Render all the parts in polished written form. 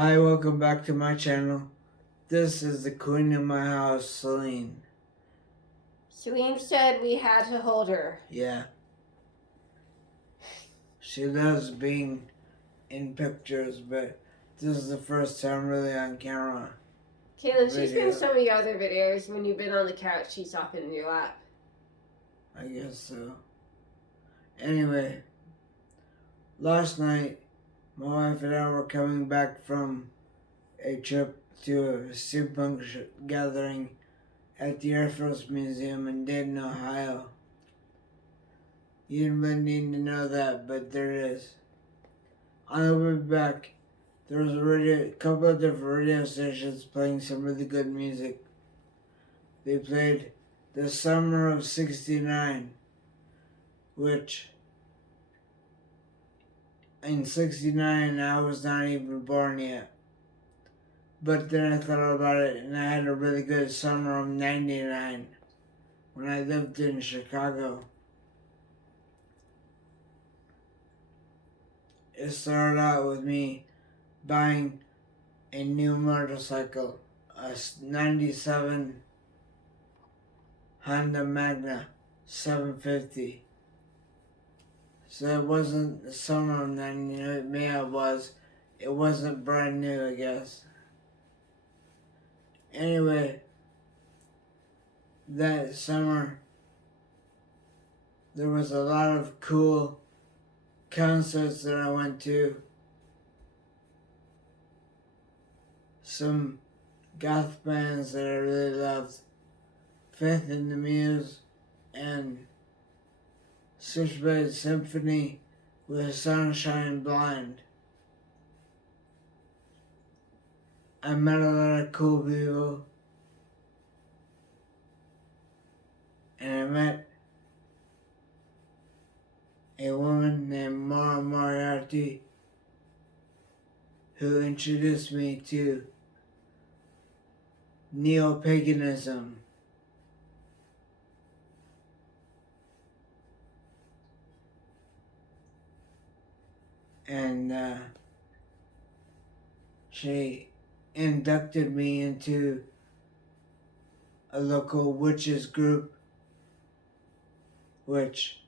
Hi, welcome back to my channel. This is the queen of my house, Celine. Celine said we had to hold her. Yeah. She loves being in pictures, but this is the first time really on camera. Caleb, she's been in some of your other videos. When you've been on the couch, she's hopping in your lap. I guess so. Anyway, last night, my wife and I were coming back from a trip to a steampunk gathering at the Air Force Museum in Dayton, Ohio. You didn't really need to know that, but there it is. On the way back, there was a couple of different radio stations playing some really good music. They played The Summer of '69, which in '69 I was not even born yet. But then I thought about it, and I had a really good summer of '99 when I lived in Chicago. It started out with me buying a new motorcycle, a '97 Honda Magna 750. So it wasn't the summer of '99, it wasn't brand new, I guess. Anyway, that summer, there was a lot of cool concerts that I went to. Some goth bands that I really loved. Faith in the Muse and Switchblade Symphony with Sunshine Blind. I met a lot of cool people. And I met a woman named Mara Moriarty who introduced me to neo-paganism. And she inducted me into a local witches group, which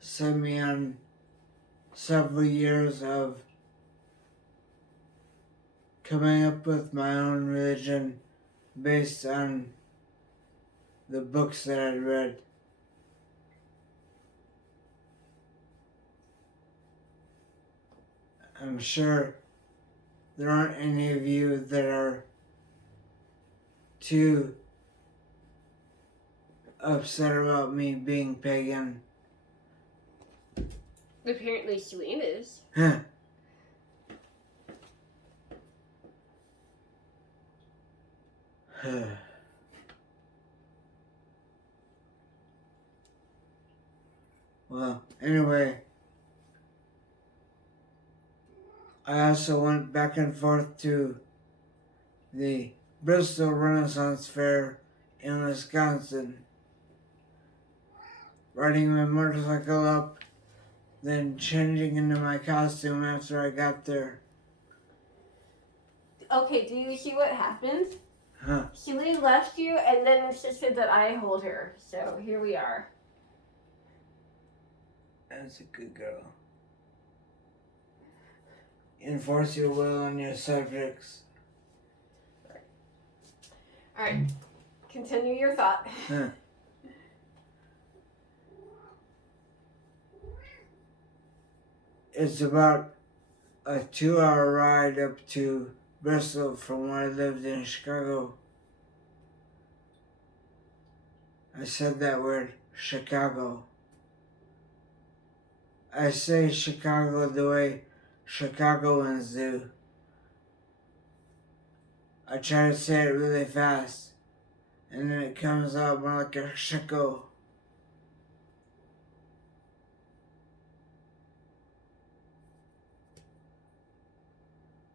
sent me on several years of coming up with my own religion based on the books that I'd read. I'm sure there aren't any of you that are too upset about me being pagan. Apparently, Celine is. Huh. Well, anyway, I also went back and forth to the Bristol Renaissance Fair in Wisconsin, riding my motorcycle up, then changing into my costume after I got there. Okay, do you see what happened? Huh. Celine left you and then insisted that I hold her. So here we are. That's a good girl. Enforce your will on your subjects. Alright, continue your thought. Huh. It's about a 2-hour ride up to Bristol from where I lived in Chicago. I said that word, Chicago. I say Chicago the way Chicagoans do. I try to say it really fast, and then it comes out more like a Chico.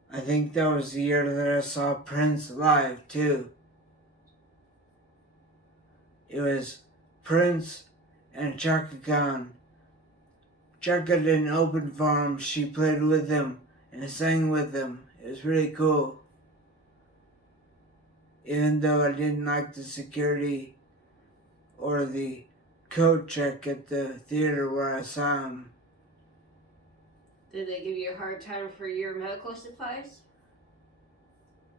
I think that was the year that I saw Prince live, too. It was Prince and Chaka Khan. Chaka didn't open for him, she played with him and sang with them. It was really cool. Even though I didn't like the security or the coat check at the theater where I saw him. Did they give you a hard time for your medical supplies?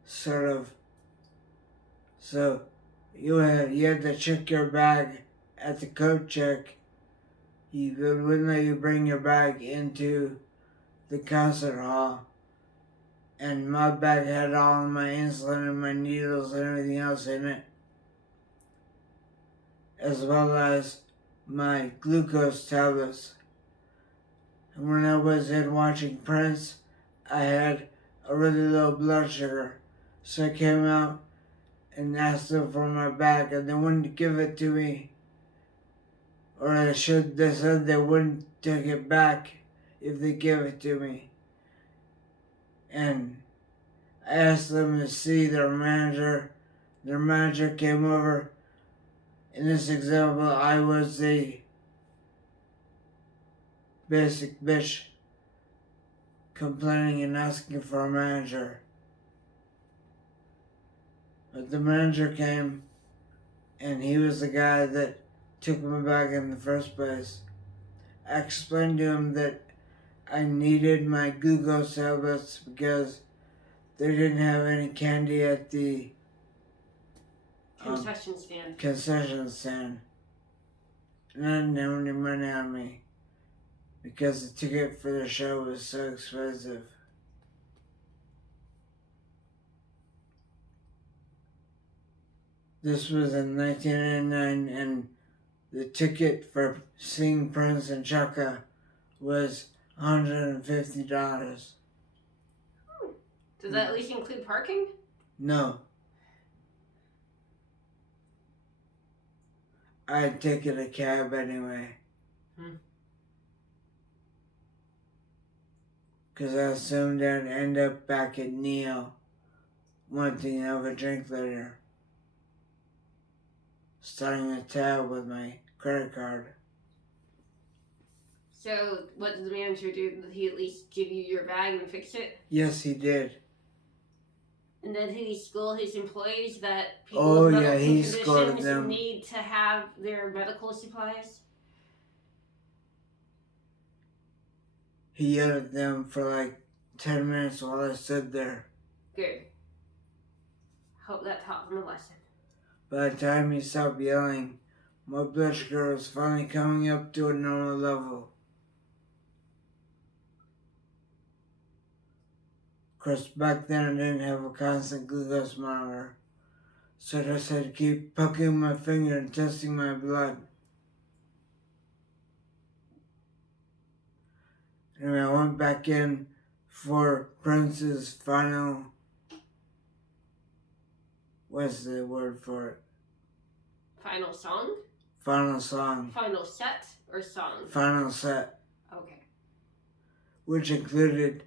Sort of. So you had to check your bag at the coat check. They wouldn't let you bring your bag into the concert hall. And my bag had all of my insulin and my needles and everything else in it, as well as my glucose tablets. And when I was in watching Prince, I had a really low blood sugar. So I came out and asked them for my bag, and they wouldn't give it to me. Or they said they wouldn't take it back if they give it to me. And I asked them to see their manager. Their manager came over. In this example, I was the basic bitch complaining and asking for a manager. But the manager came, and he was the guy that took me back in the first place. I explained to him that I needed my glucose tablets because they didn't have any candy at the concession stand. And I didn't have any money on me because the ticket for the show was so expensive. This was in 1999, and the ticket for seeing Prince and Chaka was $150. Does that at least include parking? No. I'd taken a cab anyway. Because I assumed I'd end up back at Neo, wanting to have a drink later. Starting a tab with my credit card. So, what did the manager do? Did he at least give you your bag and fix it? Yes, he did. And then did he school his employees that people with medical conditions need to have their medical supplies? He yelled at them for like 10 minutes while I stood there. Good. Hope that taught them a lesson. By the time he stopped yelling, my blood sugar was finally coming up to a normal level. Of course, back then I didn't have a constant glucose monitor, so I just had to keep poking my finger and testing my blood. Anyway, I went back in for Prince's final... What's the word for it? Final song? Final song. Final set or song? Final set. Okay. Which included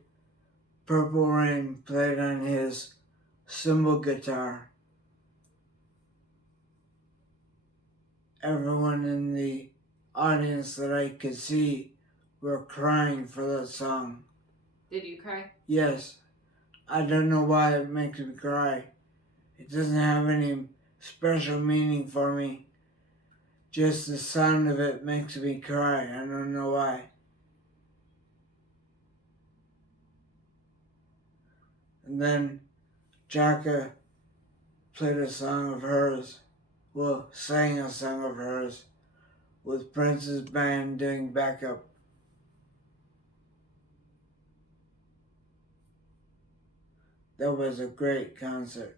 Purple Rain played on his cymbal guitar. Everyone in the audience that I could see were crying for that song. Did you cry? Yes. I don't know why it makes me cry. It doesn't have any special meaning for me. Just the sound of it makes me cry. I don't know why. And then Chaka played a song of hers. Well, sang a song of hers with Prince's band doing backup. That was a great concert.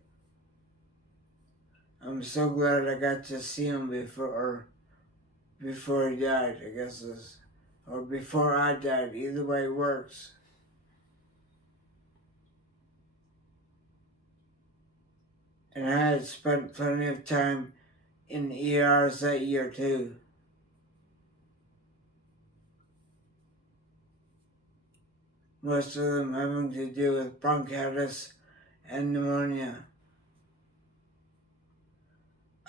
I'm so glad I got to see him before he died, I guess or before I died. Either way works. And I had spent plenty of time in ERs that year too. Most of them having to do with bronchitis and pneumonia.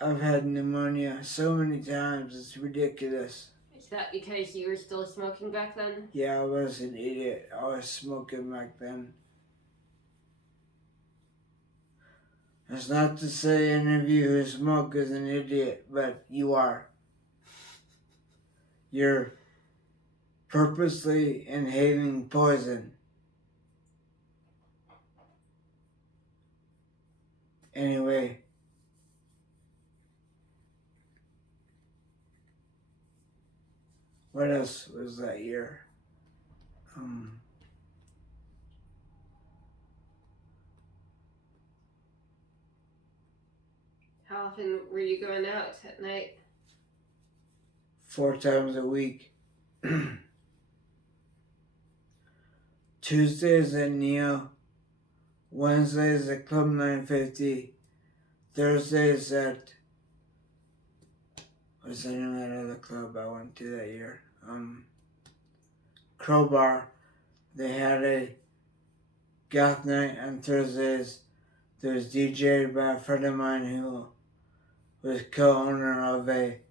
I've had pneumonia so many times, it's ridiculous. Is that because you were still smoking back then? Yeah, I was an idiot. I was smoking back then. That's not to say any of you who smoke is an idiot, but you are. You're purposely inhaling poison. Anyway, what else was that year? How often were you going out at night? 4 times a week. Tuesdays at Neo, Wednesdays at Club 950, Thursdays at, what's the name of that other club I went to that year? Crowbar. They had a goth night on Thursdays. There was DJ'd by a friend of mine who was co-owner of a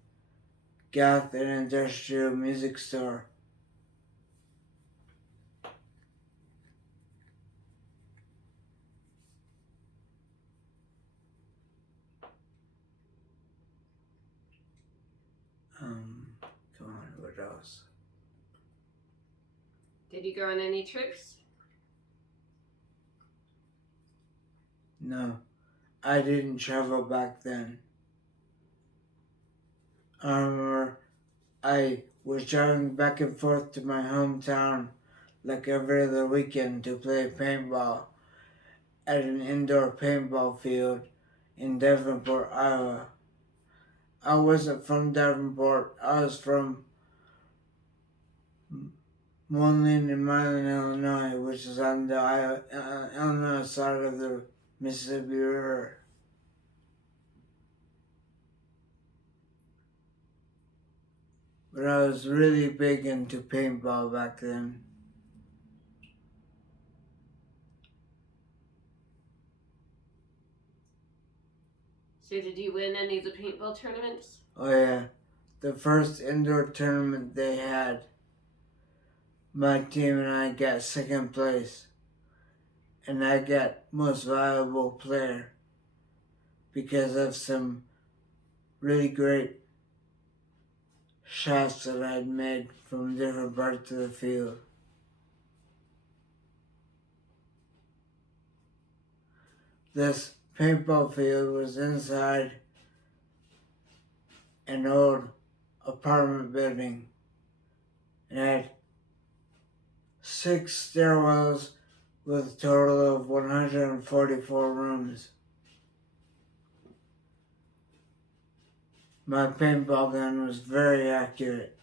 goth and industrial music store. Come on, what else? Did you go on any trips? No, I didn't travel back then. I remember I was driving back and forth to my hometown like every other weekend to play paintball at an indoor paintball field in Davenport, Iowa. I wasn't from Davenport. I was from Moreland and Milan, Illinois, which is on the Illinois side of the Mississippi River. But I was really big into paintball back then. So did you win any of the paintball tournaments? Oh yeah, the first indoor tournament they had, my team and I got second place, and I got most valuable player because of some really great shots that I'd made from different parts of the field. This paintball field was inside an old apartment building. It had 6 stairwells with a total of 144 rooms. My paintball gun was very accurate,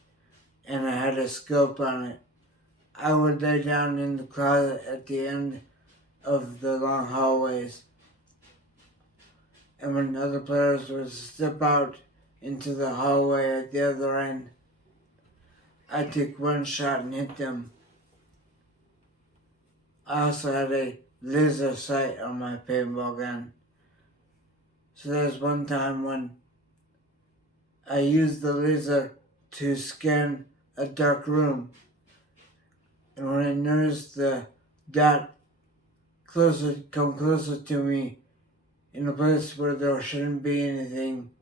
and I had a scope on it. I would lay down in the closet at the end of the long hallways, and when other players would step out into the hallway at the other end, I'd take one shot and hit them. I also had a laser sight on my paintball gun. So there's one time when I used the laser to scan a dark room, and when I noticed the dot come closer to me in a place where there shouldn't be anything,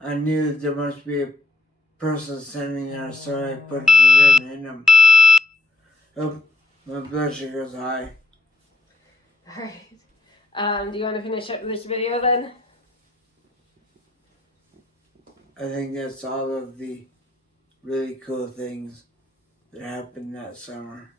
I knew there must be a person standing there, so I put a trigger and hit him. Oh, my blood sugar's high. Alright. Do you want to finish up this video then? I think that's all of the really cool things that happened that summer.